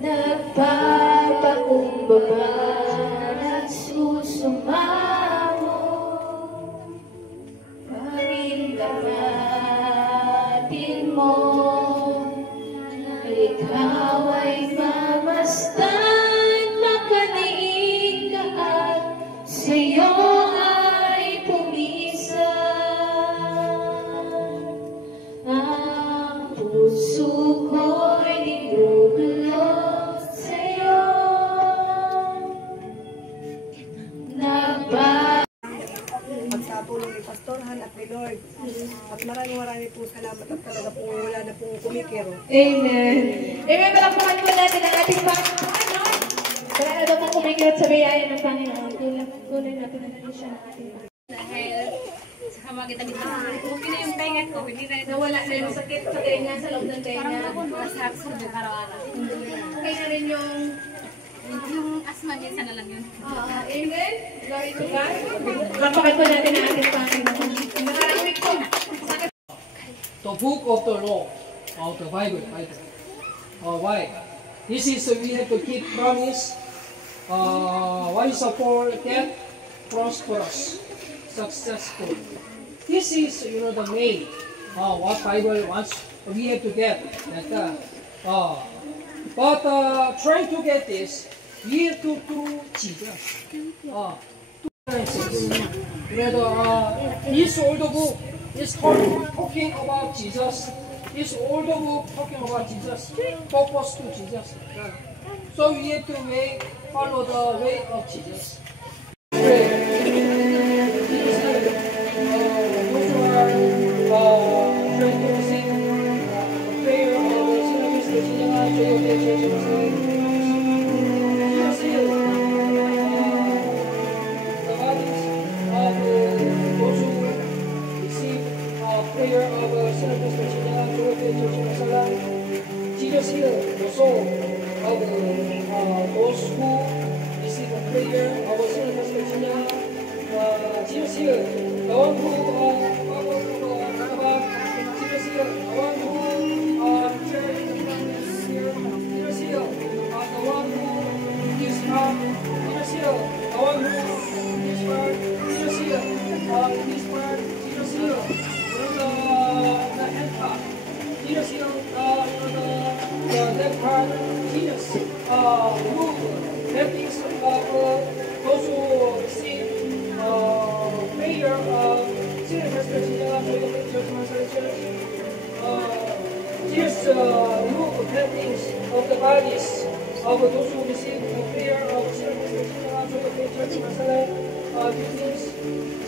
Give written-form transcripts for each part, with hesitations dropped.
nagpapakumbaba at susumamo. Pagindamatin mo na ikaw ay mamastan, makaniig at sa'yo ay pumisan. Ang puso ko'y nilululog sa'yo. Sa tulong ni Pastorhan at ni Lord. At marami po salamat at talaga po wala na pong kumikiro. Amen. Amen. Palakpakan po natin ang ating Panginoon. Wala na daw pong kumikirot sa biyaya ng Panginoon. Tunay natin na natin siya ng ating dahil sa kamagitan nito, okay na yung tenga ko, hindi na nawala na yung sakit sa tenga, sa loob ng tenga. parang ako sa absorbe araw-araw. Kaya na rin yung Asma minsan na lang yun. amen. Glory to God. Palakpakan po natin ang ating Panginoon. Maraming po. The book of the law of the Bible. Why? This is we have to keep promise. What is for get prosperous, successful. This is the main. What Bible wants we have to get. But trying to get this, we have to do Jesus. This old book is talking about Jesus. This old book talking about Jesus. Focus to Jesus. So we have to follow the way of Jesus. Jesus here, the soul of those who receive a prayer of a sinner Christian. Jesus here, the one who Jesus here, the one who shares the promise here. Jesus here, the one who gives heart. Jesus here, the one who gives heart. Jesus here, his word. Jesus here, the hand part. Jesus here, the left part. Jesus, who helping those who receive prayer of Jesus remove the things of the bodies of those who receive the prayer of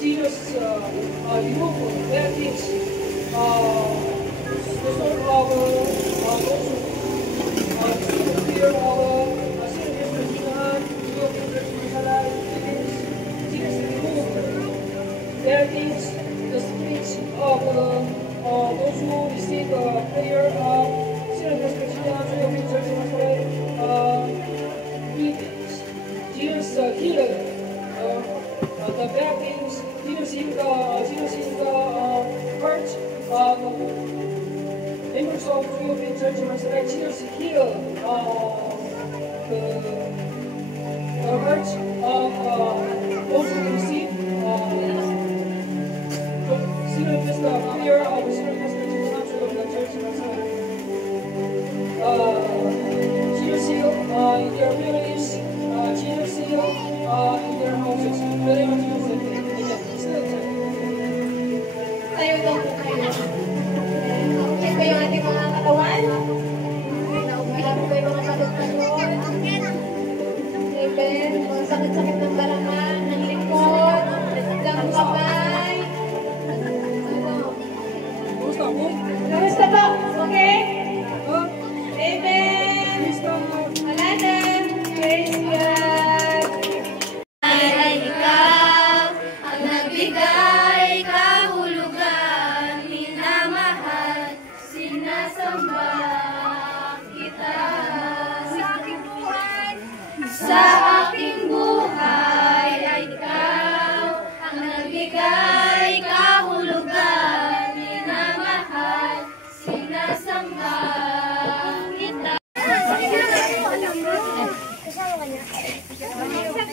Jesus remove bad things the soul of those who receive the prayer of Jesus remove bad things the spirits of those who receive the prayer of Jesus heal the bad things. Jesus heal the hurt members of European Church. Jesus heal the hurt of those who receive serious prayer of serious of the church. Jesus heal in their families. Jesus heal in their houses. Very much Tayo daw po kayo. Okay ba yung ating mga katawan? Wala po ba yung mga sakit-sakit? Amen. Mga sakit-sakit ng balakang, ng likod, ng kamay. Kamusta po? Okay? Amen. Wala na. Praise God. Ay ikaw ang nagbigay kahulugan, minamahal, sinasamba kita. Sa aking buhay ay ikaw ang nagbigay kahulugan, minamahal, sinasamba kita. Minsan